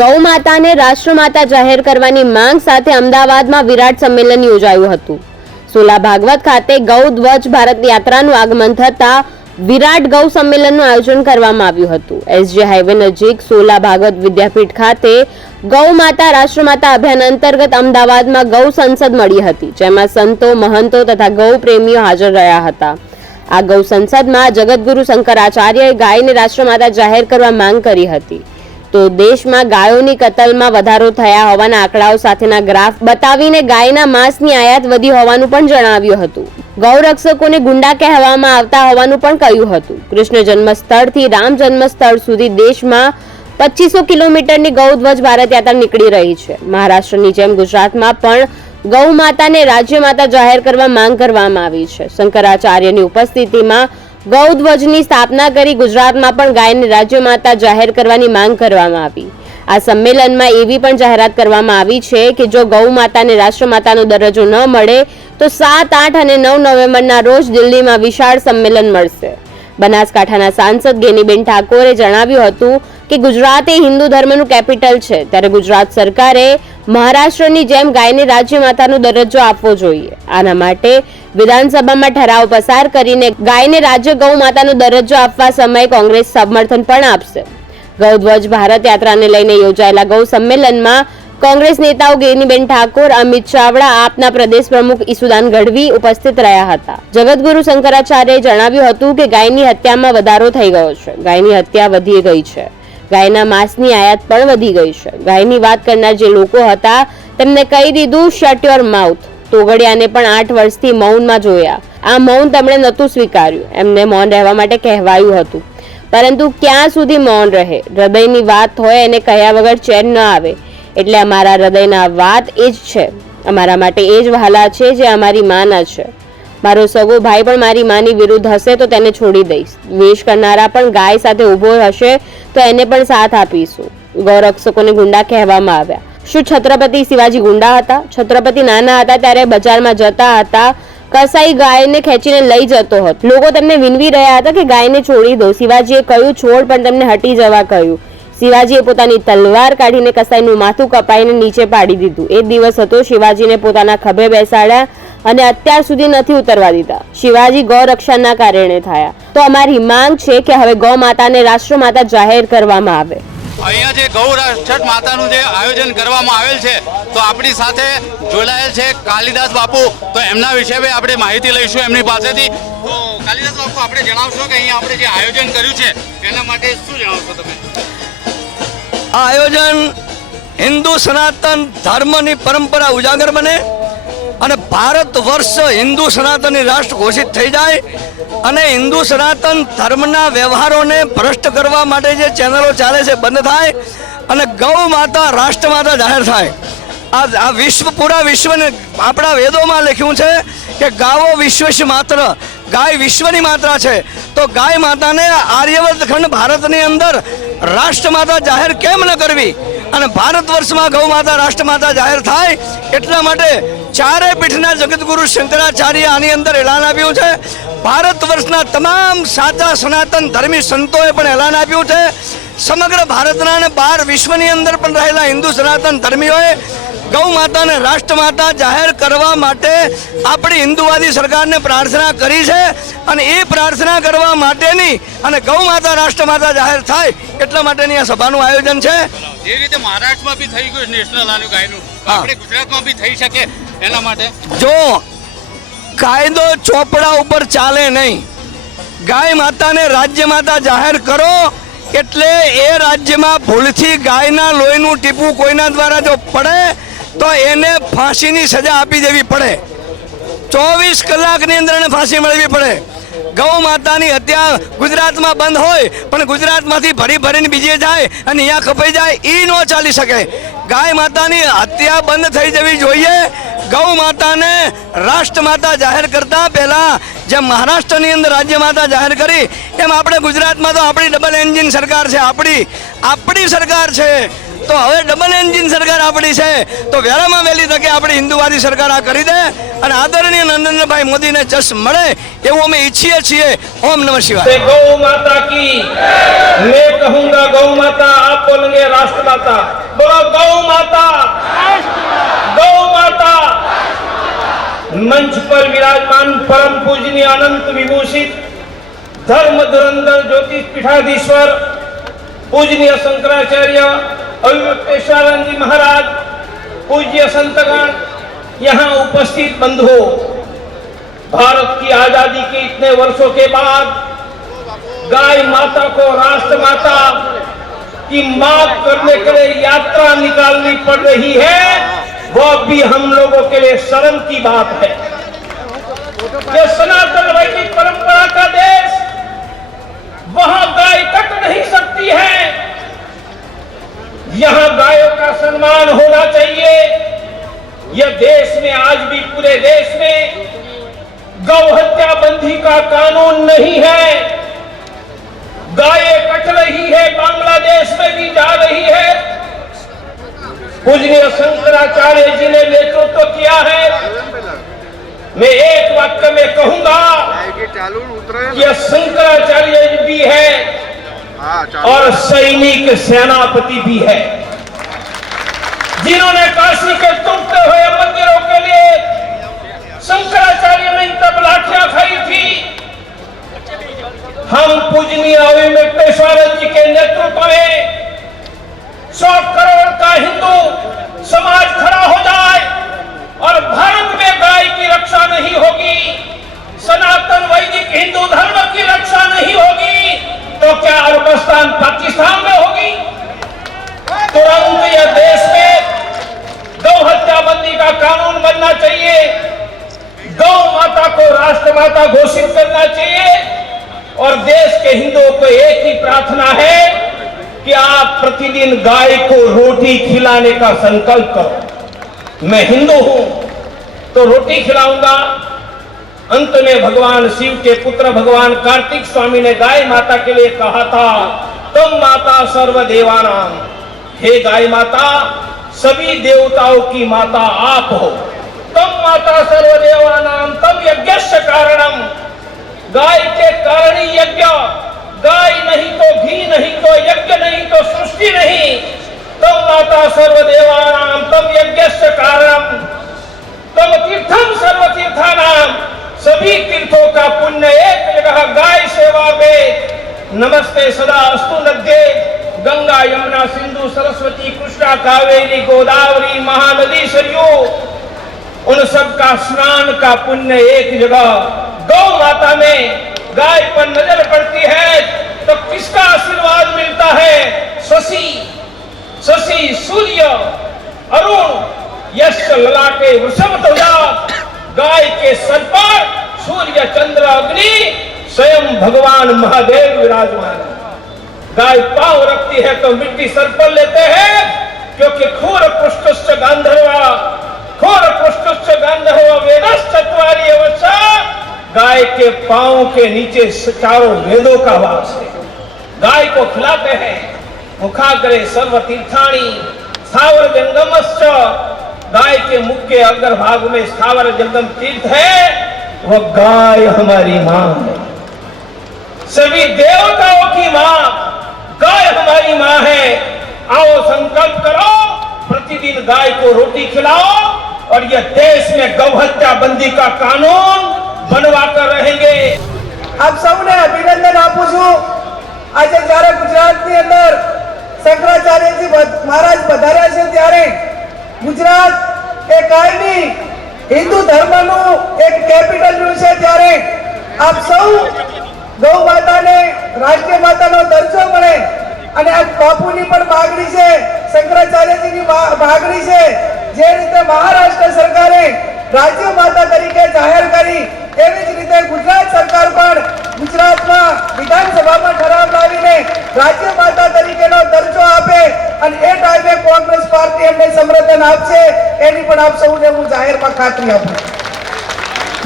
ગૌ માતાને રાષ્ટ્રમાતા જાહેર કરવાની માંગ સાથે અમદાવાદમાં વિરાટ સંમેલન યોજાયું હતું। સોલા ભાગવત ખાતે ગૌ ધ્વજ ભારત યાત્રાનું આગમન થતા વિરાટ ગૌ સંમેલનનું આયોજન કરવામાં આવ્યું હતું। એસજી હાઈવે નજીક સોલા ભાગવત વિદ્યાપીઠ ખાતે ગૌ માતા રાષ્ટ્રમાતા અભિયાન અંતર્ગત અમદાવાદમાં ગૌ સંસદ મળી હતી, જેમાં સંતો, મહંતો તથા ગૌ પ્રેમીઓ હાજર રહ્યા હતા। આ ગૌ સંસદમાં જગતગુરુ શંકરાચાર્યએ ગાયને રાષ્ટ્રમાતા જાહેર કરવા માંગ કરી હતી। તો દેશમાં ગાયોની કતલમાં વધારો થયા હોવાના આંકડાઓ સાથેના ગ્રાફ બતાવીને ગાયના માંસની આયાત વધી હોવાનું પણ જણાવ્યું હતું। ગૌરક્ષકોને ગુંડા કહેવામાં આવતા હોવાનું પણ કહ્યું હતું। કૃષ્ણ જન્મસ્થળથી રામ જન્મસ્થળ સુધી દેશમાં 2500 કિલોમીટરની ગૌધ્વજ ભારત યાત્રા નીકળી રહી છે। મહારાષ્ટ્રની જેમ ગુજરાતમાં પણ ગૌ માતાને રાજ્ય માતા જાહેર કરવા માંગ કરવામાં આવી છે। શંકરાચાર્યની ઉપસ્થિતિમાં ગૌધ્વજની સ્થાપના કરી ગુજરાતમાં પણ ગાયને રાજ્ય માતા જાહેર કરવાની માંગ કરવામાં આવી। આ સંમેલનમાં એવી પણ જાહેરાત કરવામાં આવી છે કે જો ગૌ માતાને રાષ્ટ્રમાતાનો દરજ્જો ન મળે તો 7, 8 અને 9 નવેમ્બરના રોજ દિલ્હીમાં વિશાળ સંમેલન મળશે। બનાસકાંઠાના સાંસદ ગેનીબેન ઠાકોરે જણાવ્યું હતું કે ગુજરાત એ હિન્દુ ધર્મનું કેપિટલ છે, ત્યારે ગુજરાત સરકારે મહારાષ્ટ્રની જેમ ગાયને રાજ્ય માતાનો દરજ્જો આપવો જોઈએ। આના માટે વિધાનસભામાં ઠરાવ પસાર કરીને ગાયને રાજ્ય ગૌ માતાનો દરજ્જો આપવા સમયે કોંગ્રેસ સમર્થન પણ આપશે। ગૌધ્વજ ભારત યાત્રાને લઈને યોજાયેલા ગૌ સંમેલનમાં કોંગ્રેસ નેતાઓ ગેનીબેન ઠાકોર, અમિત ચાવડા, આપના પ્રદેશ પ્રમુખ ઈસુદાન ગઢવી ઉપસ્થિત રહ્યા હતા। જગતગુરુ શંકરાચાર્યએ જણાવ્યું હતું કે ગાયની હત્યામાં વધારો થઈ ગયો છે, ગાયની હત્યા વધી ગઈ છે, ગાયના માંસની આયાત પણ વધી ગઈ છે। ગાયની વાત કરનાર જે લોકો હતા તેમને કહી દીધું શટ યોર માઉથ। તોગડિયાને પણ 8 વર્ષથી મૌનમાં જોયા, આ મૌન તેમણે નહોતું સ્વીકાર્યું, એમને મૌન રહેવા માટે કહેવાયું હતું, પરંતુ ક્યાં સુધી મૌન રહે? હૃદયની વાત હોય એને કહ્યા વગર ચેન ન આવે, એટલે અમારા હૃદયના વાત એ જ છે, અમારા માટે એ જ વહાલા છે જે અમારી માના છે। મારો સગો ભાઈ પણ મારી માની વિરુદ્ધ હશે તો તેને છોડી દઈશ, દ્વેષ કરનારા પણ ગાય સાથે ઊભો હશે તો એને પણ સાથ આપીશું। ગૌરક્ષકોને ગુંડા કહેવામાં આવ્યા। શું છત્રપતિ શિવાજી ગુંડા હતા? છત્રપતિ નાના હતા ત્યારે બજારમાં જતા હતા, કસાઈ ગાયને ખેંચીને લઈ જતો હતો, લોકો તેમને વિનવી રહ્યા હતા કે ગાયને છોડી દો। શિવાજીએ કહ્યું છોડ, પણ તેમને હટી જવા કહ્યું। શિવાજીએ પોતાની તલવાર કાઢીને કસાઈનું માથું કપાઈને નીચે પાડી દીધું। એ દિવસ હતો શિવાજીને પોતાના ખભે બેસાડ્યા અને અત્યાર સુધી નથી ઉતરવા દીધા। શિવાજી ગૌ રક્ષણના કારણે થયા। તો અમારી માંગ છે કે હવે ગૌ માતાને રાષ્ટ્રમાતા જાહેર કરવામાં આવે। અહીંયા જે ગૌ રાષ્ટ્ર માતાનું જે આયોજન કરવામાં આવેલ છે, તો આપણી સાથે જોડાયેલ છે કાલિદાસ બાપુ, તો એમના વિશે આપણે માહિતી લઈશું એમની પાસેથી। તો કાલિદાસ બાપુ, આપણે જણાવશો કે અહીંયા આપણે જે આયોજન કર્યું છે એના માટે શું જણાવશો તમે? આ આયોજન હિન્દુ સનાતન ધર્મની પરંપરા ઉજાગર બને અને ભારત વર્ષ હિન્દુ સનાતનની રાષ્ટ્ર ઘોષિત થઈ જાય અને હિન્દુ સનાતન ધર્મના વ્યવહારોને ભ્રષ્ટ કરવા માટે જે ચેનલો ચાલે છે બંધ થાય અને ગૌ માતા રાષ્ટ્રમાતા જાહેર થાય। આ વિશ્વ, પૂરા વિશ્વને આપણા વેદોમાં લખ્યું છે કે ગાવો વિશ્વસ્ય માત્ર, ગાય વિશ્વની માત્રા છે, તો ગાય માતાને આર્યવર્ત ખંડ ભારતની અંદર રાષ્ટ્રમાતા જાહેર કેમ ન કરવી? અને ભારત વર્ષમાં ગૌ માતા રાષ્ટ્રમાતા જાહેર થાય એટલા માટે ચારે પીઠના જગતગુરુ શંકરાચાર્ય આની અંદર એલાન આપ્યું છે। ભારત વર્ષના તમામ સાચા સનાતન ધર્મી સંતોએ પણ એલાન આપ્યું છે। સમગ્ર ભારતના અને 12 વિશ્વની અંદર પણ રહેલા હિન્દુ સનાતન ધર્મીઓએ ગૌ માતાને રાષ્ટ્રમાતા જાહેર કરવા માટે આપણી હિન્દુવાદી સરકારને પ્રાર્થના કરી છે અને એ પ્રાર્થના કરવા માટેની અને ગૌ માતા રાષ્ટ્રમાતા જાહેર થાય એટલા માટેની આ સભાનું આયોજન છે। જે રીતે મહારાષ્ટ્રમાં બી થઈ ગયું નેશનલ આનું ગાયનું, આપણે ગુજરાતમાં બી થઈ શકે એના માટે જો કાયદો ચોપડા ઉપર ચાલે નહીં, ગાય માતાને રાજ્ય માતા જાહેર કરો એટલે એ રાજ્યમાં ભૂલથી ગાયના લોહીનું ટીપું કોઈના દ્વારા જો પડે તો એને ફાંસીની સજા આપી દેવી પડે। 24 કલાકની અંદર એને ફાંસી મળવી પડે। ગૌ માતાની હત્યા ગુજરાતમાં બંધ હોય પણ ગુજરાતમાંથી ભરીને બીજે જાય અને અહીંયા કપાઈ જાય, એ ન ચાલી શકે। ગાય માતાની હત્યા બંધ થઈ જવી જોઈએ। ગૌ માતાને રાષ્ટ્રમાતા જાહેર કરતા પહેલા જેમ મહારાષ્ટ્રની અંદર રાજ્ય માતા જાહેર કરી એમ આપણે ગુજરાતમાં તો આપણી ડબલ એન્જિન સરકાર છે, આપણી સરકાર છે। તો હવે ડબલ એન્જિન સરકાર આપણી છે, તો વહેલામાં વહેલી તકે આપણી હિન્દુવાદી સરકાર આ કરી દે અને આદરણીય નરેન્દ્રભાઈ મોદીને જશ મળે એવું અમે ઈચ્છીએ છીએ। ઓમ નમઃ શિવાય। गौ माता की मैं कहूंगा गौ माता, आप बोलेंगे राष्ट्र माता। बोलो गौ माता, गौ माता। मंच पर विराजमान परम पूजनीय अनंत विभूषित धर्म धुरंधर ज्योतिष पीठाधीश्वर पूजनीय शंकराचार्य अभिव्यक्तेश्वरानंद जी महाराज, पूज्य संतगण, यहाँ उपस्थित बंधुओं, भारत की आजादी के इतने वर्षों के बाद गाय माता को राष्ट्र माता की मात करने के लिए यात्रा निकालनी पड़ रही है, वो भी हम लोगों के लिए शर्म की बात है। ये सनातन वैदिक परंपरा का देश, वहां गाय कट नहीं सकती है। यहां गायों का सम्मान होना चाहिए। यह देश में आज भी पूरे देश में गौ हत्या बंदी का कानून नहीं है। गायें कट रही है, बांग्लादेश में भी जा रही है। पूजनीय शंकराचार्य जी ने नेतृत्व किया है। मैं एक वाक्य में कहूंगा कि यह शंकराचार्य जी भी है और सैनिक सेनापति भी है, जिन्होंने काशी के टूटते हुए मंदिरों के लिए शंकराचार्य ने तब लाठियां खाई थी। हम पूजनीय अभिव्यक्तेश्वर जी के नेतृत्व में 100 करोड़ का हिंदू समाज खड़ा हो जाए और भारत में गाय की रक्षा नहीं होगी, सनातन वैदिक हिंदू धर्म की रक्षा नहीं होगी, तो क्या अरबस्तान पाकिस्तान में होगी? तुरंत यह देश में गौ हत्या बंदी का कानून बनना चाहिए, गौ माता को राष्ट्र माता घोषित करना चाहिए। और देश के हिंदुओं को एक ही प्रार्थना है कि आप प्रतिदिन गाय को रोटी खिलाने का संकल्प करो। मैं हिंदू हूं तो रोटी खिलाऊंगा। अंत में भगवान शिव के पुत्र भगवान कार्तिक स्वामी ने गाय माता के लिए कहा था, तुम माता सर्वदेवानाम, हे गाय माता सभी देवताओं की माता आप हो। तुम माता सर्वदेवानाम तम यज्ञस्य कारणम, गाय के कारण ही यज्ञ, गाय नहीं तो घी नहीं तो यज्ञ नहीं तो सृष्टि नहीं। तुम माता सर्वदेवानाम तम यज्ञस्य कारणम, तुम तीर्थम सर्वतीर्थानाम, सभी तीर्थों का पुण्य एक जगह गाय सेवा में। नमस्ते सदा अस्तु नद्ये गंगा यमुना सिंधु सरस्वती कृष्णा कावेरी गोदावरी महानदी सरयू, उन सब का स्नान का पुण्य एक जगह गौ माता में। गाय पर नजर पड़ती है तो किसका आशीर्वाद मिलता है? शशि सूर्य अरुण यश ललाटे वृषभ ध्वजा, गाय के सर पर सूर्य चंद्र अग्नि स्वयं भगवान महादेव विराजमान। गाय पांव रखती है तो मिट्टी सर पर लेते हैं, क्योंकि खोर पुष्टश्च गांधर्व वेदश्चत्वारि अवश्य, गाय के पांव के नीचे चारों वेदों का वास है। गाय को खिलाते हैं। मुखाग्रे सर्वतीर्थानि स्थावर जंगमश्च, गाय के मुख के अग्रभाग में स्थावर जंगम तीर्थ है, वह गाय हमारी मां है। सभी देवताओं की मां गाय हमारी मां है। आओ संकल्प करो, प्रतिदिन गाय को रोटी खिलाओ और यह देश में गौ हत्या बंदी का कानून बनवा कर रहेंगे। આપ સૌને અભિનંદન આપું છું। આજે જ્યારે ગુજરાતની અંદર શંકરાચાર્યજી મહારાજ પધાર્યા છે ત્યારે ગુજરાત એ કાયમી હિન્દુ ધર્મનું એક કેપિટલ રહ્યું છે, ત્યારે આપ સૌ ગૌ માતાને રાષ્ટ્રીય માતાનો દરજ્જો મળે અને આ બાપુની પણ માગણી છે, શંકરાચાર્યજીની માગણી છે। જે રીતે મહારાષ્ટ્ર સરકારે રાજ્ય માતા તરીકે જાહેર કરી, એવી જ રીતે ગુજરાત સરકાર પણ ગુજરાતમાં વિધાનસભામાં ઠરાવ લાવીને રાજ્ય માતા તરીકેનો દરજ્જો આપે અને એ ટાઈમે કોંગ્રેસ પાર્ટી એમને સમર્થન આપશે, એની પણ આપ સૌને હું જાહેરમાં ખાતરી આપું।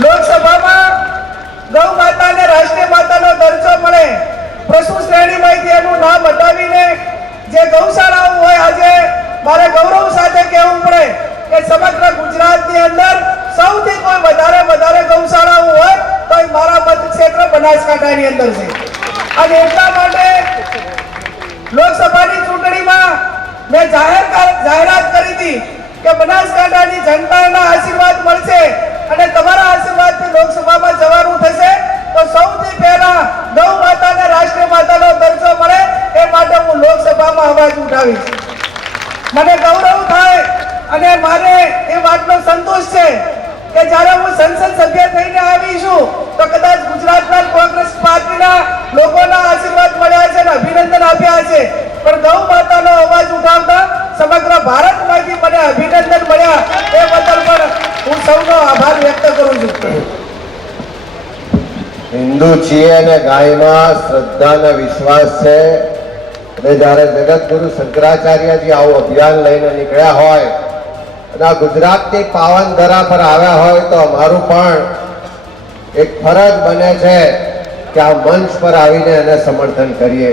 લોકસભામાં ગૌ માતાને રાષ્ટ્રીય માતાનો દરજ્જો મળે, પશુ શ્રેણીમાંથી એનું નામ હટાવીને જે ગૌશાળાઓ હોય, આજે મારે ગૌરવ સાથે કહેવું પડે કે સમગ્ર ગુજરાતની અંદર સૌથી કોઈ વધારે ગૌશાળાઓ હોય તો એ મારા મતક્ષેત્ર બનાસકાંઠાની અંદર છે। અને એટલા માટે લોકસભાની ચૂંટણીમાં મેં જાહેરાત કરી હતી કે બનાસકાંઠાની જનતાના આશીર્વાદ મળશે અને તમારા આશીર્વાદથી લોકસભામાં જવાનું થશે તો સૌથી પહેલા ગૌ માતાને રાષ્ટ્રીય માતાનો દરજ્જો મળે એ માટે હું લોકસભામાં અવાજ ઉઠાવીશ. મને ગૌરવ થાય અને મારે એ વાતનો સંતોષ છે કે જ્યારે હું સંસદ સભ્ય થઈને આવી છું તો કદાચ ગુજરાતના કોંગ્રેસ પાર્ટીના લોકોના આશીર્વાદ મળ્યા છે અને અભિનંદન આપ્યા છે, પણ ગૌ માતાનો અવાજ ઉઠાવતા સમગ્ર ભારતમાંથી મને અભિનંદન મળ્યા એ બદલ પણ હું સૌનો આભાર વ્યક્ત કરું છું. હિન્દુ છીએ અને ગાયમાં શ્રદ્ધા અને વિશ્વાસ છે. અને જ્યારે જગતગુરુ શંકરાચાર્યજી આવું અભિયાન લઈને નીકળ્યા હોય અને આ ગુજરાતની પાવન ધરા પર આવ્યા હોય તો અમારું પણ એક ફરજ બને છે કે આ મંચ પર આવીને એને સમર્થન કરીએ.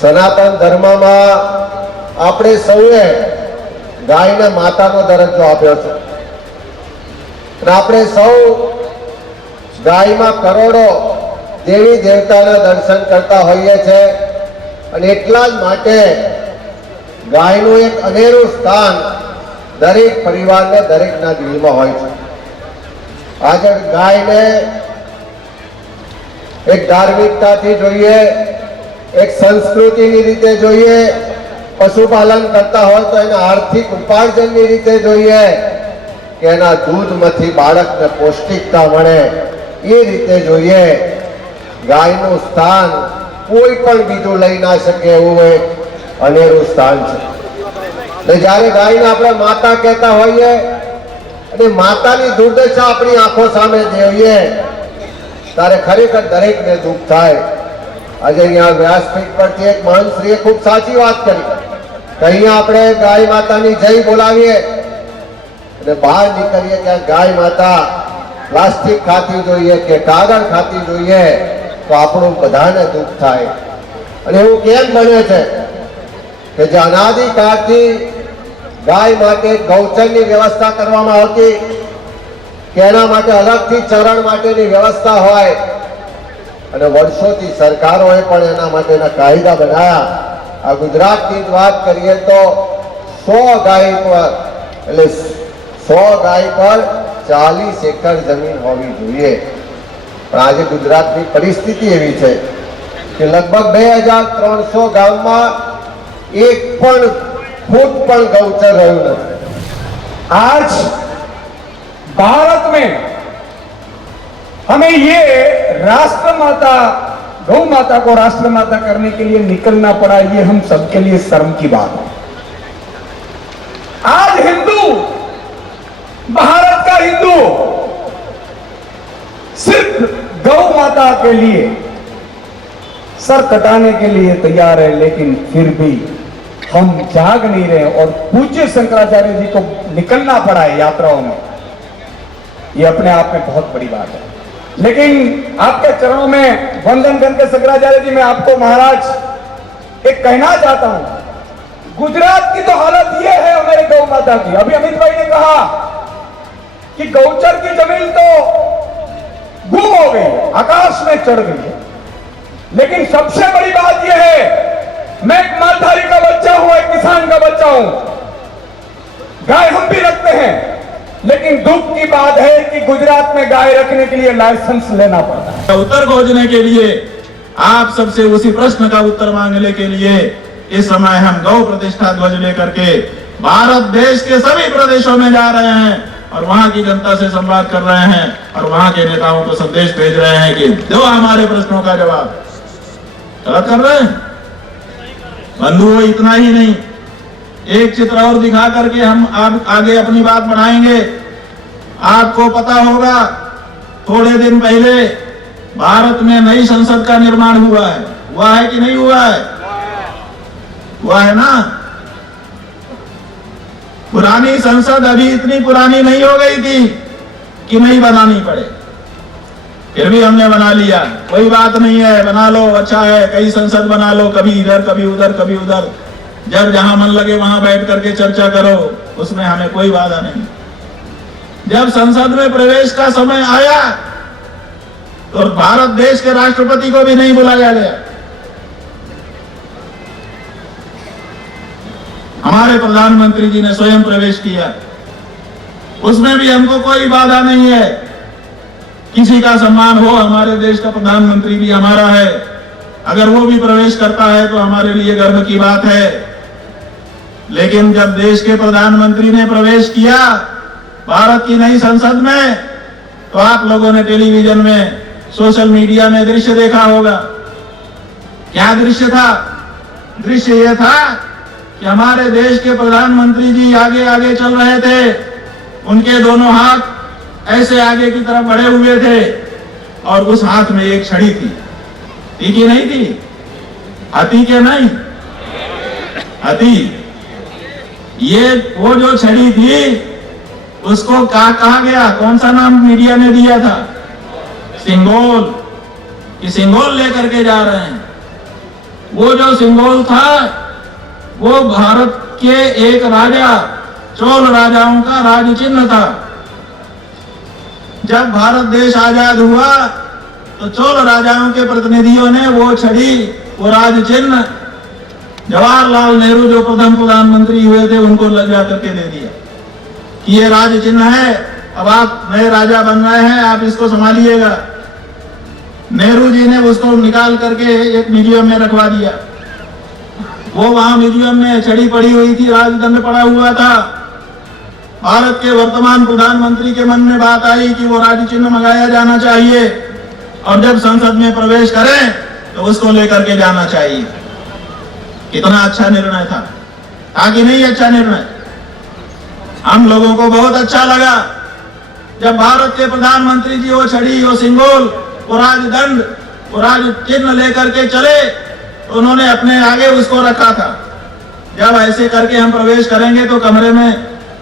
સનાતન ધર્મમાં આપણે સૌએ ગાયને માતાનો દરજ્જો આપ્યો છે અને આપણે સૌ ગાયમાં કરોડો દેવી દેવતાના દર્શન કરતા હોઈએ છે અને એટલા જ માટે ગાયનું એક અનેરું સ્થાન દરેક પરિવારને દરેકના દિલમાં હોય છે. આજે ગાયને એક ધાર્મિકતાથી જોઈએ, એક સંસ્કૃતિની રીતે જોઈએ, પશુપાલન કરતા હોય તો એના આર્થિક ઉપાર્જનની રીતે જોઈએ કે એના દૂધમાંથી બાળકને પૌષ્ટિકતા મળે એ રીતે જોઈએ. ગાયનું સ્થાન કોઈ પણ બીજું લઈ ના શકે એવું એક અનેરું સ્થાન છે. જ્યારે ગાયને આપણે માતા કહેતા હોઈએ અને માતાની દુર્દશા આપણી આંખો સામે જોઈએ ત્યારે ખરેખર દરેકને દુઃખ થાય. આજે અહીંયા વ્યાસપીઠ પરથી એક મહંતશ્રીએ ખૂબ સાચી વાત કરી કે અહીંયા આપણે ગાય માતાની જય બોલાવીએ અને બહાર નીકળીએ કે ગાય માતા પ્લાસ્ટિક ખાતી જોઈએ કે કાગળ ખાતી જોઈએ તો આપણું બધાને દુઃખ થાય. અને એવું કેમ બને છે કે જે અનાદિકાળથી ગાય માટે ગૌચરની વ્યવસ્થા કરવામાં આવતી કે એના માટે અલગથી ચરણ માટેની વ્યવસ્થા હોય અને વર્ષોથી સરકારોએ પણ એના માટેના કાયદા બનાવ્યા. આ ગુજરાતની જ વાત કરીએ તો 100 ગાય પર એટલે 100 ગાય પર 40 એકર જમીન હોવી જોઈએ. પણ આજે ગુજરાતની પરિસ્થિતિ એવી છે કે લગભગ 2300 ગામમાં એક પણ फुट पर गौचर રહ્યું નથી. आज भारत में हमें ये राष्ट्र माता गौ माता को राष्ट्र माता करने के लिए निकलना पड़ा, ये हम सबके लिए शर्म की बात है. आज हिंदू, भारत का हिंदू सिर्फ गौ माता के लिए सर कटाने के लिए तैयार है, लेकिन फिर भी हम जाग नहीं रहे और पूज्य शंकराचार्य जी को निकलना पड़ा है यात्राओं में. ये अपने आप में बहुत बड़ी बात है. लेकिन आपके चरणों में वंदन करके शंकराचार्य जी मैं आपको महाराज एक कहना चाहता हूं, गुजरात की तो हालत ये है हमारे गौ माता की. अभी अमित भाई ने कहा कि गौचर की जमीन तो गुम हो गई, आकाश में चढ़ गई है. लेकिन सबसे बड़ी बात यह है, मैं एक मालधारी का बच्चा हूं, एक किसान का बच्चा हूं. गाय हम भी रखते हैं, लेकिन दुख की बात है कि गुजरात में गाय रखने के लिए लाइसेंस लेना पड़ता है. उत्तर खोजने के लिए आप सबसे उसी प्रश्न का उत्तर मांगने के लिए इस समय हम गौ प्रतिष्ठा ध्वज लेकर के भारत देश के सभी प्रदेशों में जा रहे हैं और वहां की जनता से संवाद कर रहे हैं और वहां के नेताओं को संदेश भेज रहे हैं कि दो हमारे प्रश्नों का जवाब. गलत कर रहे हैं बंधुओं. इतना ही नहीं, एक चित्र और दिखा करके हम आगे अपनी बात बढ़ाएंगे. आपको पता होगा थोड़े दिन पहले भारत में नई संसद का निर्माण हुआ है. हुआ है कि नहीं हुआ है? हुआ है ना. पुरानी संसद अभी इतनी पुरानी नहीं हो गई थी कि नहीं बनानी पड़े, फिर भी हमने बना लिया. कोई बात नहीं है, बना लो, अच्छा है. कई संसद बना लो, कभी इधर कभी उधर कभी उधर. जब जहां मन लगे वहां बैठ करके चर्चा करो, उसमें हमें कोई बाधा नहीं. जब संसद में प्रवेश का समय आया तो भारत देश के राष्ट्रपति को भी नहीं बुलाया गया. हमारे प्रधानमंत्री जी ने स्वयं प्रवेश किया, उसमें भी हमको कोई बाधा नहीं है। किसी का सम्मान हो, हमारे देश का प्रधानमंत्री भी हमारा है, अगर वो भी प्रवेश करता है तो हमारे लिए गर्व की बात है। लेकिन जब देश के प्रधानमंत्री ने प्रवेश किया भारत की नई संसद में, तो आप लोगों ने टेलीविजन में, सोशल मीडिया में दृश्य देखा होगा। क्या दृश्य था? दृश्य यह था कि हमारे देश के प्रधानमंत्री जी आगे आगे चल रहे थे, उनके दोनों हाथ ऐसे आगे की तरफ बढ़े हुए थे और उस हाथ में एक छड़ी थी। थी कि नहीं थी? हाथी के नहीं, हाथी। ये वो जो छड़ी थी उसको क्या कहा गया? कौन सा नाम मीडिया ने दिया था? सिंगोल। कि सिंगोल लेकर के जा रहे हैं। वो जो सिंगोल था वो भारत के एक राजा, चोल राजाओं का राज चिन्ह था। जब भारत देश आजाद हुआ तो चोल राजाओं के प्रतिनिधियों ने वो छड़ी, वो राज चिन्ह जवाहरलाल नेहरू जो प्रथम प्रधानमंत्री हुए थे उनको लग जा करके दे दिया कि ये राज चिन्ह है, अब आप नए राजा बन रहे हैं, आप इसको संभालिएगा। नेहरू जी ने उसको निकाल करके एक म्यूजियम में रखवा दिया। वो वहां म्यूजियम में छड़ी पड़ी हुई थी, राजदंड पड़ा हुआ था। भारत के वर्तमान प्रधानमंत्री के मन में बात आई कि वो राज चिन्ह मंगाया जाना चाहिए और जब संसद में प्रवेश करें तो उसको लेकर के जाना चाहिए। कितना अच्छा निर्णय था कि नहीं? अच्छा निर्णय। हम लोगों को बहुत अच्छा लगा जब भारत के प्रधानमंत्री जी वो छड़ी, वो सिंगोल, वो राजदंड, वो राज चिन्ह लेकर के चले तो उन्होंने अपने आगे उसको रखा था। जब ऐसे करके हम प्रवेश करेंगे तो कमरे में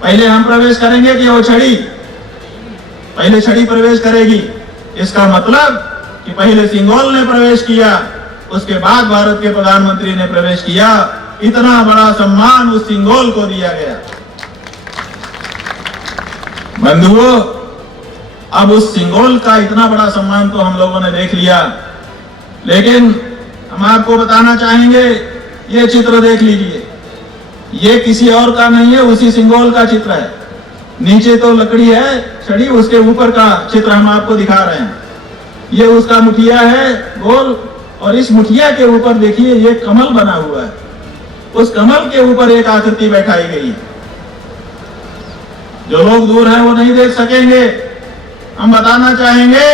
पहले हम प्रवेश करेंगे कि वो छड़ी? पहले छड़ी प्रवेश करेगी। इसका मतलब कि पहले सिंगोल ने प्रवेश किया, उसके बाद भारत के प्रधानमंत्री ने प्रवेश किया। इतना बड़ा सम्मान उस सिंगोल को दिया गया। बंधुओं, अब उस सिंगोल का इतना बड़ा सम्मान तो हम लोगों ने देख लिया, लेकिन हम आपको बताना चाहेंगे, ये चित्र देख लीजिए। ये किसी और का नहीं है, उसी सिंगोल का चित्र है। नीचे तो लकड़ी है छड़ी, उसके ऊपर का चित्र हम आपको दिखा रहे हैं। ये उसका मुठिया है गोल, और इस मुठिया के ऊपर देखिए ये कमल बना हुआ है। उस कमल के ऊपर एक आकृति बैठाई गई है। जो लोग दूर हैं वो नहीं देख सकेंगे। हम बताना चाहेंगे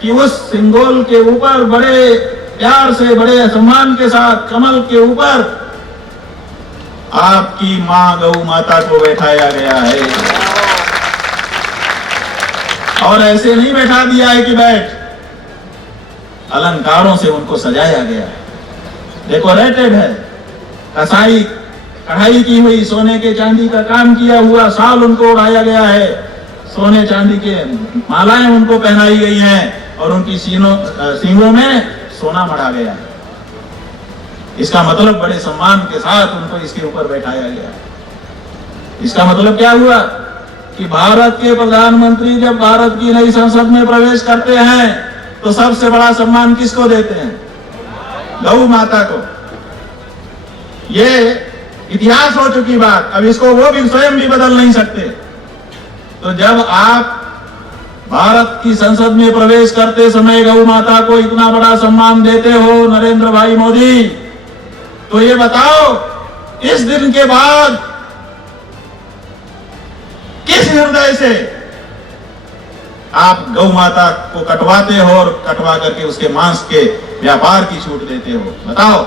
कि उस सिंगोल के ऊपर बड़े प्यार से, बड़े सम्मान के साथ कमल के ऊपर आपकी मां गौ माता को बैठाया गया है। और ऐसे नहीं बैठा दिया है कि बैठ, अलंकारों से उनको सजाया गया है। डेकोरेटेड है, कसाई कढ़ाई की हुई, सोने के चांदी का काम किया हुआ शाल उनको उड़ाया गया है, सोने चांदी के मालाएं उनको पहनाई गई हैं और उनकी सींगों में सोना मढ़ा गया है। इसका मतलब बड़े सम्मान के साथ उनको इसके ऊपर बैठाया गया। इसका मतलब क्या हुआ कि भारत के प्रधानमंत्री जब भारत की नई संसद में प्रवेश करते हैं तो सबसे बड़ा सम्मान किसको देते हैं? गौ माता को। ये इतिहास हो चुकी बात, अब इसको वो भी स्वयं भी बदल नहीं सकते। तो जब आप भारत की संसद में प्रवेश करते समय गौ माता को इतना बड़ा सम्मान देते हो नरेंद्र भाई मोदी, तो ये बताओ इस दिन के बाद किस हृदय से आप गौ माता को कटवाते हो और कटवा करके उसके मांस के व्यापार की छूट देते हो? बताओ।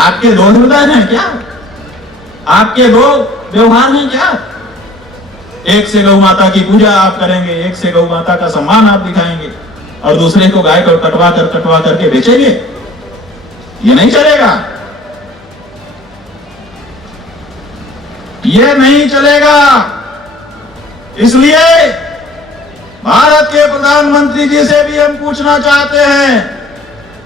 आपके दो हृदय हैं क्या? आपके दो व्यवहार हैं क्या? एक से गौ माता की पूजा आप करेंगे, एक से गौ माता का सम्मान आप दिखाएंगे, और दूसरे को गाय को कटवा करके बेचेंगे? ये नहीं चलेगा, ये नहीं चलेगा। इसलिए भारत के प्रधानमंत्री जी से भी हम पूछना चाहते हैं,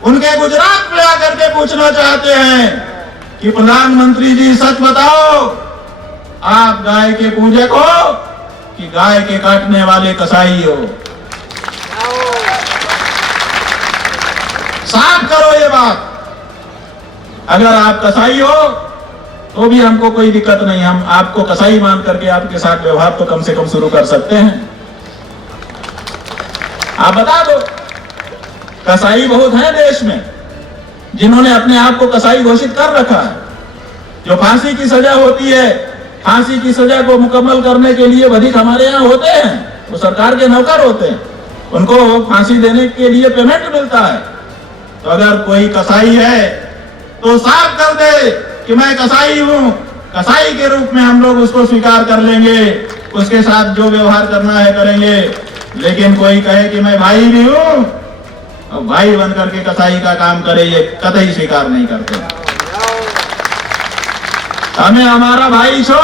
उनके गुजरात में आकर के पूछना चाहते हैं कि प्रधानमंत्री जी सच बताओ, आप गाय के पूजक हो कि गाय के काटने वाले कसाई हो? साफ करो ये बात, अगर आप कसाई हो तो भी हमको कोई दिक्कत नहीं, हम आपको कसाई मान करके आपके साथ व्यवहार तो कम से कम शुरू कर सकते हैं। आप बता दो, कसाई बहुत हैं देश में जिन्होंने अपने आप को कसाई घोषित कर रखा है। जो फांसी की सजा होती है, फांसी की सजा को मुकम्मल करने के लिए वधिक हमारे यहाँ होते हैं, वो सरकार के नौकर होते हैं, उनको फांसी देने के लिए पेमेंट मिलता है। तो अगर कोई कसाई है तो साफ कर दे कि मैं कसाई हूं, कसाई के रूप में हम लोग उसको स्वीकार कर लेंगे, उसके साथ जो व्यवहार करना है करेंगे। लेकिन कोई कहे कि मैं भाई भी हूं और भाई बन करके कसाई का काम करे, ये कतई स्वीकार नहीं करते। हमें हमारा भाई छो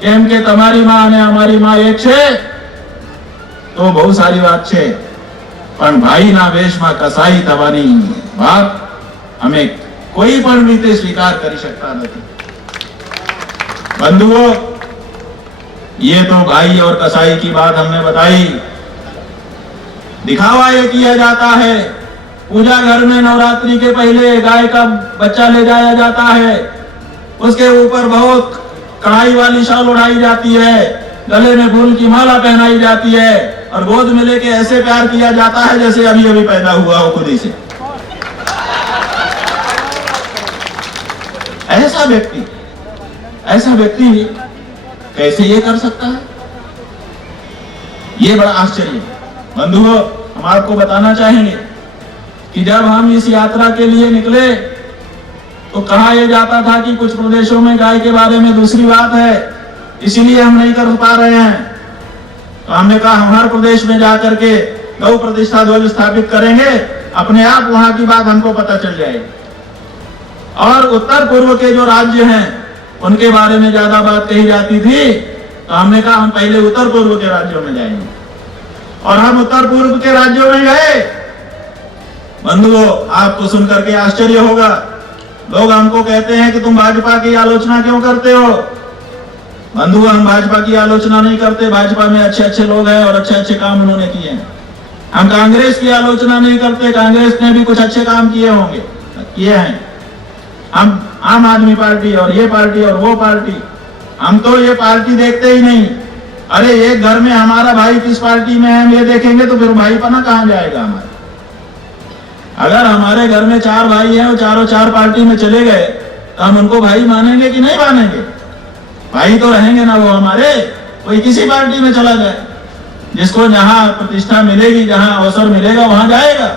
केम के तमारी मां ने हमारी मां एक छे तो बहुत सारी बात छे, पण भाई ना वेश में कसाई थवानी बात हमें कोई पण रीते स्वीकार कर सकता नहीं। बंधुओं, ये तो भाई और कसाई की बात हमने बताई। दिखावा ये किया जाता है, पूजा घर में नवरात्रि के पहले गाय का बच्चा ले जाया जाता है, उसके ऊपर बहुत कढ़ाई वाली शाल उड़ाई जाती है, गले में फूल की माला पहनाई जाती है और गोद में लेके ऐसे प्यार किया जाता है जैसे अभी अभी पैदा हुआ हो खुद ही से। ऐसा व्यक्ति कैसे ये कर सकता है? ये बड़ा आश्चर्य है। बंधुओं, हम आपको बताना चाहेंगे कि जब हम इस यात्रा के लिए निकले तो कहा यह जाता था कि कुछ प्रदेशों में गाय के बारे में दूसरी बात है, इसीलिए हम नहीं कर पा रहे हैं। तो हमने कहा हमारे प्रदेश में जाकर के गौ प्रतिष्ठा ध्वज स्थापित करेंगे, अपने आप वहां की बात हमको पता चल जाएगी। और उत्तर पूर्व के जो राज्य हैं उनके बारे में ज्यादा बात कही जाती थी, तो हमने कहा हम पहले उत्तर पूर्व के राज्यों में जाएंगे। और हम उत्तर पूर्व के राज्यों में गए। बंधुओं, आपको सुनकर के आश्चर्य होगा, लोग हमको कहते हैं कि तुम भाजपा की आलोचना क्यों करते हो? बंधुओं, हम भाजपा की आलोचना नहीं करते, भाजपा में अच्छे अच्छे लोग हैं और अच्छे अच्छे काम उन्होंने किए हैं। हम कांग्रेस की आलोचना नहीं करते, कांग्रेस ने भी कुछ अच्छे काम किए होंगे, किए हैं। हम आम आदमी पार्टी और ये पार्टी और वो पार्टी, हम तो ये पार्टी देखते ही नहीं। अरे एक घर में हमारा भाई किस पार्टी में है हम ये देखेंगे तो फिर भाईपना कहां जाएगा हमारा? अगर हमारे घर में 4 भाई हैं और चारों 4 पार्टी में चले गए तो हम उनको भाई मानेंगे कि नहीं मानेंगे? भाई तो रहेंगे ना वो हमारे, कोई किसी पार्टी में चला जाए, जिसको जहां प्रतिष्ठा मिलेगी, जहां अवसर मिलेगा वहां जाएगा।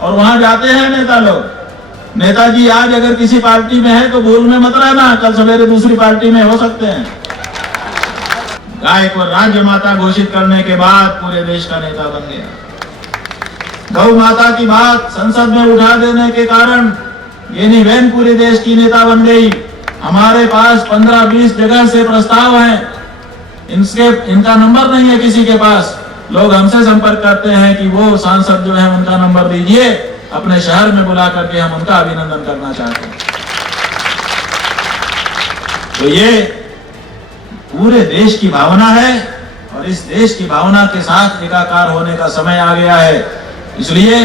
और वहां जाते हैं नेता लोग। नेताजी आज अगर किसी पार्टी में है तो भूल में मत रहना, कल सवेरे दूसरी पार्टी में हो सकते हैं। गाय को राज्य माता घोषित करने के बाद पूरे देश का नेता बन गया। गौ माता की बात संसद में उठा देने के कारण गेनी बहन पूरे देश की नेता बन गई। हमारे पास 15-20 जगह से प्रस्ताव हैं, इनका नंबर नहीं है किसी के पास। लोग हमसे संपर्क करते हैं कि वो सांसद जो है उनका नंबर दीजिए, अपने शहर में बुला करके हम उनका अभिनंदन करना चाहते हैं। तो ये पूरे देश की भावना है और इस देश की भावना के साथ एकाकार होने का समय आ गया है। इसलिए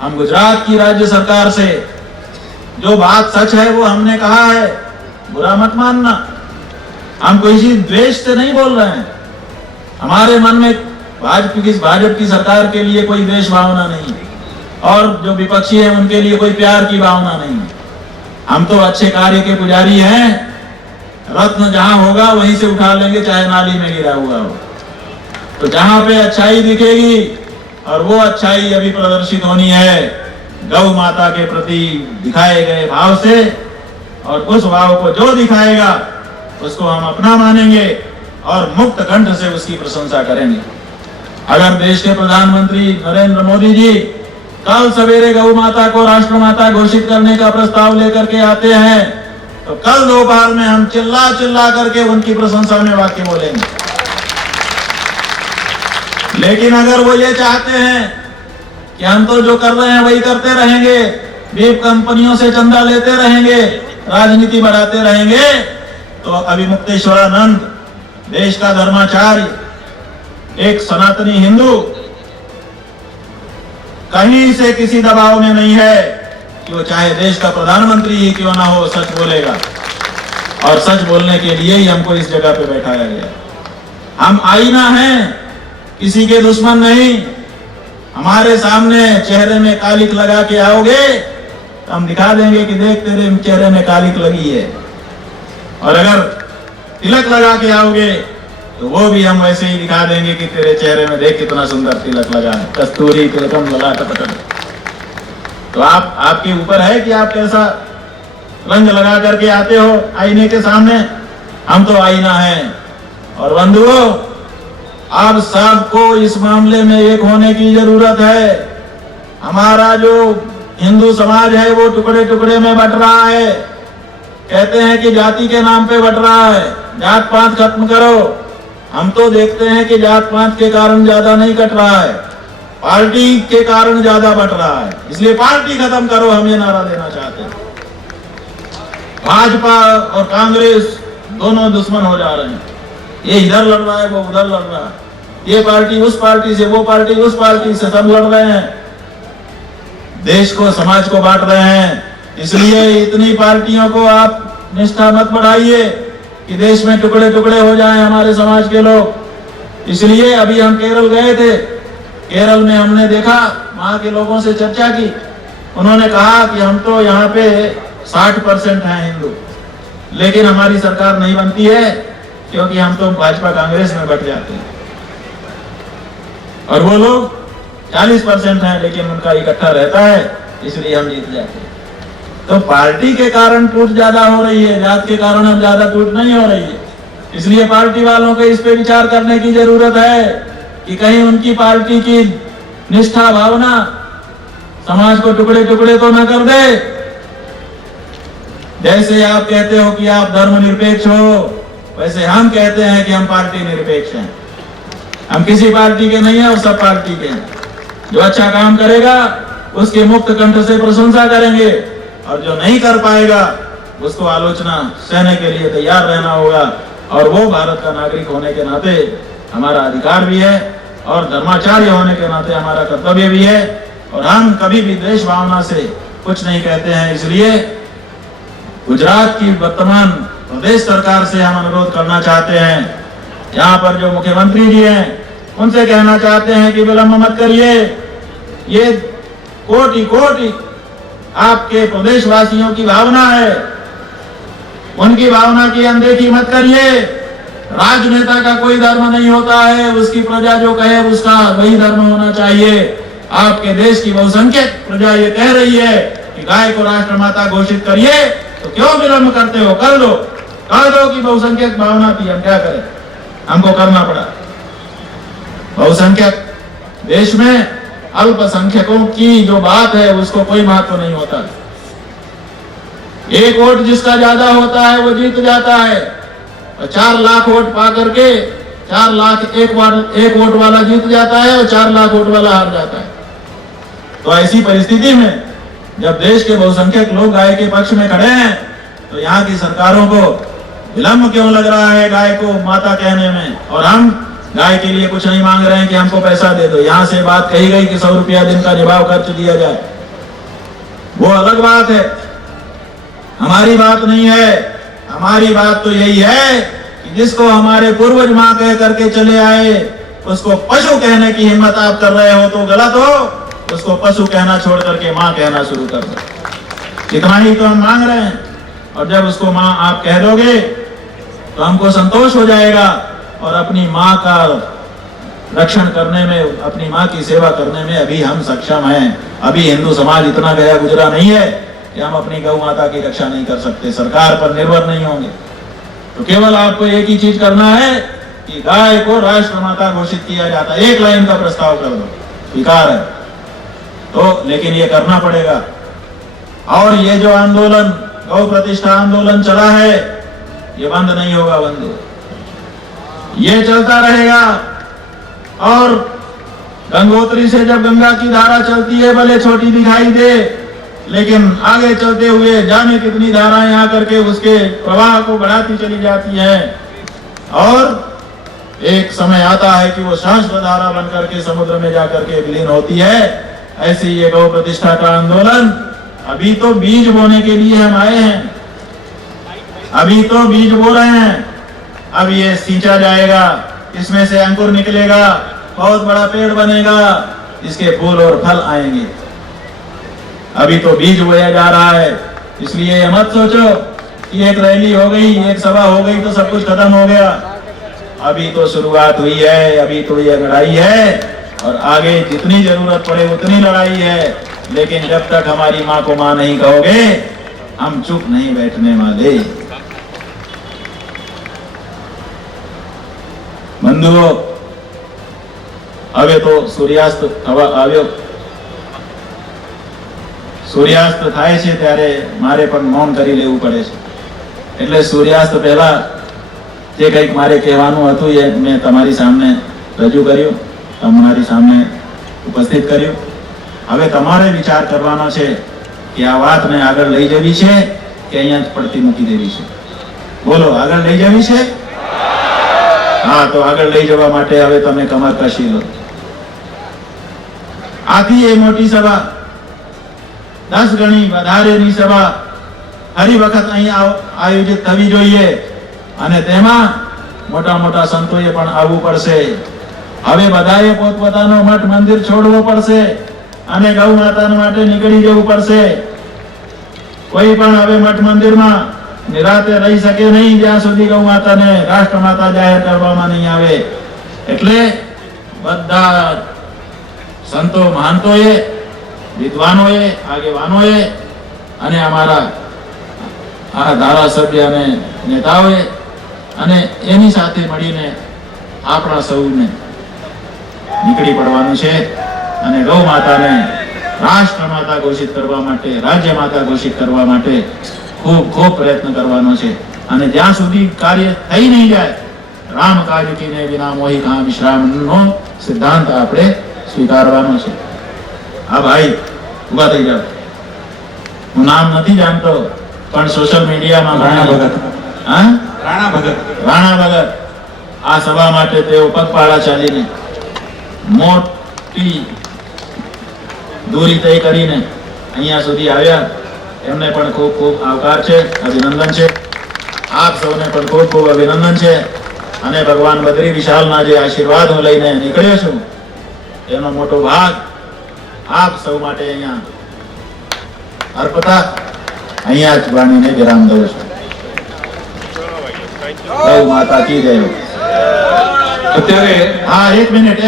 हम गुजरात की राज्य सरकार से जो बात सच है वो हमने कहा है, बुरा मत मानना। हम कोई द्वेष से नहीं बोल रहे हैं, हमारे मन में भाजपा की सरकार के लिए कोई द्वेष भावना नहीं, और जो विपक्षी है उनके लिए कोई प्यार की भावना नहीं। हम तो अच्छे कार्य के पुजारी हैं, रत्न जहां होगा वहीं से उठा लेंगे, चाहे नाली में गिरा हुआ हो। तो जहां पे अच्छाई दिखेगी, और वो अच्छाई अभी प्रदर्शित होनी है गौ माता के प्रति दिखाए गए भाव से, और उस भाव को जो दिखाएगा उसको हम अपना मानेंगे और मुक्त कंठ से उसकी प्रशंसा करेंगे। अगर देश के प्रधानमंत्री नरेंद्र मोदी जी कल सवेरे गौ माता को राष्ट्रमाता घोषित करने का प्रस्ताव लेकर के आते हैं तो कल दोपहर में हम चिल्ला चिल्ला करके उनकी प्रशंसा में वाक्य बोलेंगे। लेकिन अगर वो ये चाहते हैं कि हम तो जो कर रहे हैं वही करते रहेंगे, बीफ कंपनियों से चंदा लेते रहेंगे, राजनीति बढ़ाते रहेंगे, तो अभिमुक्तेश्वरानंद देश का धर्माचार्य, एक सनातनी हिंदू कहीं से किसी दबाव में नहीं है कि वो चाहे देश का प्रधानमंत्री ही क्यों ना हो सच बोलेगा, और सच बोलने के लिए ही हमको इस जगह पे बैठाया गया। हम आईना हैं, किसी के दुश्मन नहीं। हमारे सामने चेहरे में कालिक लगा के आओगे तो हम दिखा देंगे कि देख तेरे चेहरे में कालिक लगी है, और अगर तिलक लगा के आओगे तो वो भी हम वैसे ही दिखा देंगे कि तेरे चेहरे में देख कितना सुंदर तिलक लगा है, कस्तूरी तिलकम ललाटपटम। तो आपके ऊपर है कि आप कैसा रंग लगा करके आते हो आईने के सामने। हम तो आईना है। और बंधुओं, आप सबको इस मामले में एक होने की जरूरत है। हमारा जो हिंदू समाज है वो टुकड़े टुकड़े में बट रहा है। कहते हैं कि जाति के नाम पे बट रहा है, जात पात खत्म करो। हम तो देखते हैं कि जात पात के कारण ज्यादा नहीं कट रहा है, पार्टी के कारण ज्यादा बट रहा है। इसलिए पार्टी खत्म करो, हम ये नारा देना चाहते हैं। भाजपा और कांग्रेस दोनों दुश्मन हो जा रहे हैं। ये इधर लड़ रहा है, वो उधर लड़ रहा है, ये पार्टी उस पार्टी से, वो पार्टी उस पार्टी से, सब लड़ रहे हैं, देश को समाज को बांट रहे हैं। इसलिए इतनी पार्टियों को आप निष्ठा मत बढ़ाइए कि देश में टुकड़े टुकड़े हो जाएं हमारे समाज के लोग। इसलिए अभी हम केरल गए थे। केरल में हमने देखा, वहां के लोगों से चर्चा की। उन्होंने कहा कि हम तो यहाँ पे 60% हैं हिंदू, लेकिन हमारी सरकार नहीं बनती है क्योंकि हम तो भाजपा कांग्रेस में बट जाते हैं। और वो लोग 40% हैं, लेकिन उनका इकट्ठा रहता है, इसलिए हम जीत जाते हैं। तो पार्टी के कारण टूट ज्यादा हो रही है, जात के कारण हम ज्यादा टूट नहीं हो रही है। इसलिए पार्टी वालों को इस पे विचार करने की जरूरत है कि कहीं उनकी पार्टी की निष्ठा भावना समाज को टुकड़े टुकड़े तो न कर दे। जैसे आप कहते हो कि आप धर्मनिरपेक्ष हो, वैसे हम कहते हैं कि हम पार्टी निरपेक्ष हैं। हम किसी पार्टी के नहीं है, और सब पार्टी के हैं। जो अच्छा काम करेगा उसके मुक्त कंठ से प्रशंसा करेंगे, और जो नहीं कर पाएगा उसको आलोचना सहने के लिए तैयार रहना होगा। और वो भारत का नागरिक होने के नाते हमारा अधिकार भी है, और धर्माचार्य होने के नाते हमारा कर्तव्य भी है। और हम कभी भी द्वेष भावना से कुछ नहीं कहते हैं। इसलिए गुजरात की वर्तमान प्रदेश सरकार से हम अनुरोध करना चाहते हैं, यहाँ पर जो मुख्यमंत्री जी हैं उनसे कहना चाहते हैं कि विलंब मत करिए। ये कोटि कोटि आपके प्रदेशवासियों की भावना है, उनकी भावना की अनदेखी मत करिए। राजनेता का कोई धर्म नहीं होता है, उसकी प्रजा जो कहे उसका वही धर्म होना चाहिए। आपके देश की बहुसंख्यक प्रजा ये कह रही है कि गाय को राष्ट्रमाता घोषित करिए, तो क्यों विलंब करते हो? कर दो कि बहुसंख्यक भावना थी, हम क्या करें, हमको करना पड़ा। बहुसंख्यक देश में अल्पसंख्यकों की जो बात है उसको कोई महत्व नहीं होता। एक वोट जिसका ज्यादा होता है वो जीत जाता है, और 4 लाख वोट पा करके 4 लाख एक वोट वाला जीत जाता है और 4 लाख वोट वाला हार जाता है। तो ऐसी परिस्थिति में जब देश के बहुसंख्यक लोग गाय के पक्ष में खड़े हैं, तो यहाँ की सरकारों को विलंब क्यों लग रहा है गाय को माता कहने में? और हम गाय के लिए कुछ नहीं मांग रहे हैं कि हमको पैसा दे दो। यहाँ से बात कही गई कि 100 रुपया दिन का निभाव खर्च दिया जाए, वो अलग बात है, हमारी बात नहीं है। हमारी बात तो यही है कि जिसको हमारे पूर्वज माँ कह करके चले आए उसको पशु कहने की हिम्मत आप कर रहे हो तो गलत हो। उसको पशु कहना छोड़ करके माँ कहना शुरू कर दो। इतना ही तो हम मांग रहे हैं। और जब उसको माँ आप कह दोगे तो हमको संतोष हो जाएगा, और अपनी माँ का रक्षण करने में, अपनी माँ की सेवा करने में अभी हम सक्षम हैं। अभी हिंदू समाज इतना गया गुजरा नहीं है कि हम अपनी गौ माता की रक्षा नहीं कर सकते, सरकार पर निर्भर नहीं होंगे। तो केवल आपको एक ही चीज करना है कि गाय को राष्ट्रमाता घोषित किया जाता है। 1 लाइन का प्रस्ताव कर दो, स्वीकार है तो, लेकिन ये करना पड़ेगा। और ये जो आंदोलन, गौ प्रतिष्ठा आंदोलन चला है, ये बंद नहीं होगा बंधु, ये चलता रहेगा। और गंगोत्री से जब गंगा की धारा चलती है, भले छोटी दिखाई दे, लेकिन आगे चलते हुए जाने कितनी धाराएं आकर के उसके प्रवाह को बढ़ाती चली जाती हैं, और एक समय आता है कि वो शाश्वत धारा बनकर के समुद्र में जाकर के विलीन होती है। ऐसे ये गौ प्रतिष्ठा का आंदोलन अभी तो बीज बोने के लिए हम आए हैं, अभी तो बीज बो रहे हैं। अब ये सींचा जाएगा, इसमें से अंकुर निकलेगा, बहुत बड़ा पेड़ बनेगा, इसके फूल और फल आएंगे। अभी तो बीज बोया जा रहा है। इसलिए ये मत सोचो कि एक रैली हो गई, एक सभा हो गई तो सब कुछ खत्म हो गया। अभी तो शुरुआत हुई है, अभी तो ये लड़ाई है और आगे जितनी जरूरत पड़े उतनी लड़ाई है। लेकिन जब तक हमारी माँ को माँ नहीं कहोगे, हम चुप नहीं बैठने वाले। બંધુઓ, હવે તો સૂર્યાસ્ત થવા આવ્યો। સૂર્યાસ્ત થાય છે ત્યારે મારે પણ મૌન કરી લેવું પડે છે। એટલે સૂર્યાસ્ત પહેલા જે કંઈક મારે કહેવાનું હતું એ મેં તમારી સામે રજૂ કર્યું, તમારી સામે ઉપસ્થિત કર્યું। હવે તમારે વિચાર કરવાનો છે કે આ વાતને આગળ લઈ જવી છે કે અહીંયા જ પડતી મૂકી દેવી છે। બોલો, આગળ લઈ જવી છે? હા, તો આગળ લઈ જવા માટે હવે તમે કમર કસી લો। આથી એ મોટી સભા 10 ગણી વધારેની સભા ફરી વખત અહીં આયોજિત થવી જોઈએ અને તેમાં મોટા મોટા સંતોએ પણ આવવું પડશે। હવે બધાએ પોતપોતાનો મઠ મંદિર છોડવો પડશે અને ગૌ માતા માટે નીકળી જવું પડશે। કોઈ પણ હવે મઠ મંદિરમાં નિરાતે રહી શકે નહીં જ્યાં સુધી ગૌ માતાને રાષ્ટ્રમાતા જાહેર કરવામાં નહીં આવે। એટલે બધા સંતો મહાંતોએ, વિદ્વાનોએ, આગેવાનોએ અને અમારા આ ધારાસભ્ય અને નેતાઓએ અને એની સાથે મળીને આપણા સૌને નીકળી પડવાનું છે અને ગૌ માતાને રાષ્ટ્રમાતા ઘોષિત કરવા માટે, રાજ્ય માતા ઘોષિત કરવા માટે ખૂબ ખૂબ પ્રયત્ન કરવાનો છે। અને જ્યાં સુધી કાર્ય થઈ નહીં જાય, રામ કાજ કીને વિના મોહી કહાં વિશ્રામનો સિદ્ધાંત આપણે સ્વીકારવાનો છે। આ ભાઈ ઉભા થઈ જાઓ। હું નામ નથી જાણતો પણ સોશિયલ મીડિયામાં રાણા ભગત, હા, રાણા ભગત આ સભા માટે તેઓ પગપાળા ચાલીને મોટી દૂરી તય કરીને અહીંયા સુધી આવ્યા। એમને પણ ખૂબ ખૂબ આવકાર છે, અભિનંદન છે। આપ સૌને પણ ખૂબ ખૂબ અભિનંદન છે અને ભગવાન બદ્રી વિશાલના જે આશીર્વાદ હું લઈને નીકળ્યો છું એનો મોટો ભાગ આપ સૌ માટે અહીંયા અર્પતા અહીંયા જ વાણીને વિરામ દઉં છું। ગૌ માતા કી જય। અત્યારે હા, એક મિનિટ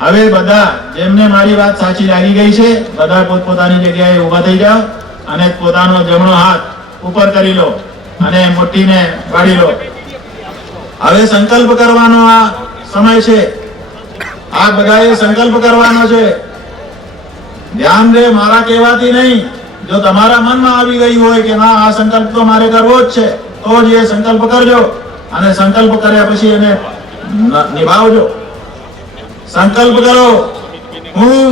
હવે બધા જેમને મારી વાત સાચી લાગી ગઈ છે બધા પોતપોતાની જગ્યાએ ઊભા થઈ જાઓ અને પોતાનો જમણો હાથ ઉપર કરી લો અને મુઠ્ઠીને વાળી લો। હવે સંકલ્પ કરવાનો આ સમય છે। આ બધાએ સંકલ્પ કરવાનો છે। ધ્યાન દે, મારા કહેવાથી નહીં। જો તમારા મનમાં આવી ગઈ હોય કે ના આ સંકલ્પ તો મારે કરવો જ છે તો જ એ સંકલ્પ કરજો અને સંકલ્પ કર્યા પછી એને નિભાવજો। સંકલ્પ કરો। હું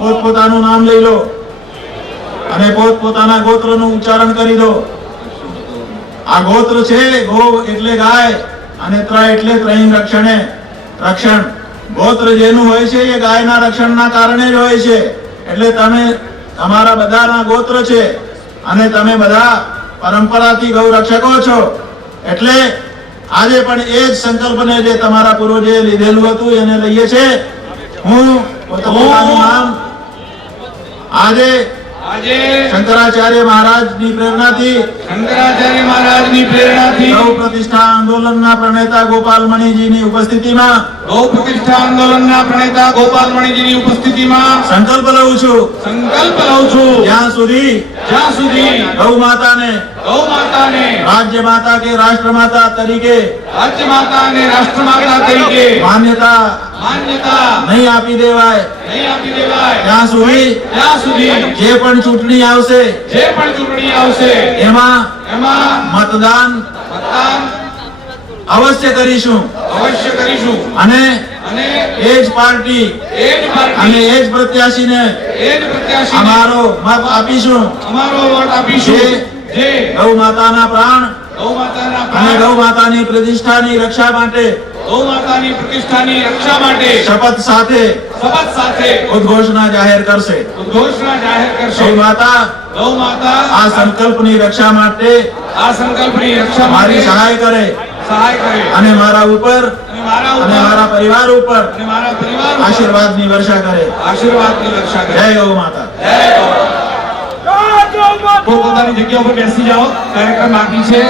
પોતપોતાનું નામ લઈ લો અને પોતપોતાના ગોત્રનું ઉચ્ચારણ કરી દો। આ ગોત્ર છે, ગો એટલે ગાય અને ત્ર એટલે ત્રયી રક્ષણ। ગોત્ર જેનું હોય છે એ ગાયના રક્ષણના કારણે જ હોય છે। એટલે તમે તમારા બધાના ગોત્ર છે અને તમે બધા પરંપરાથી ગૌ રક્ષકો છો। એટલે આજે પણ એ જ સંકલ્પને જે તમારા પૂર્વજે લીધેલું હતું એને લઈએ છે। હું પોતાનું નામ આજે શંકરાચાર્ય મહારાજની પ્રેરણાથી ગૌ પ્રતિષ્ઠા આંદોલનના પ્રણેતા ગોપાલમણીજીની ઉપસ્થિતિમાં સંકલ્પ લઉં છું જ્યાં સુધી ગૌ માતાને રાજ્ય માતા કે રાષ્ટ્ર માતા તરીકે માન્યતા નહીં આપી દેવાય ત્યાં સુધી જે પણ ચૂંટણી આવશે એમાં મતદાન અવશ્ય કરીશું અને એ જ પાર્ટી અને એ જ પ્રત્યાશીને અમારો મત આપીશું જે ગૌ માતાના પ્રાણ અને ગૌ માતાની પ્રતિષ્ઠાની રક્ષા માટે ગૌ માતાની પ્રતિષ્ઠાની રક્ષા માટે શપથ સાથે ઉદ્ઘોષણા જાહેર કરશે. ગૌ માતા આ સંકલ્પની રક્ષા માટે મારી સહાય કરે અને મારા ઉપર અને મારા પરિવાર ઉપર આશીર્વાદની વર્ષા કરે. જય ગૌ માતા. પોતાની જગ્યા ઉપર બેસી જાઓ, કાર્યક્રમ બાકી છે.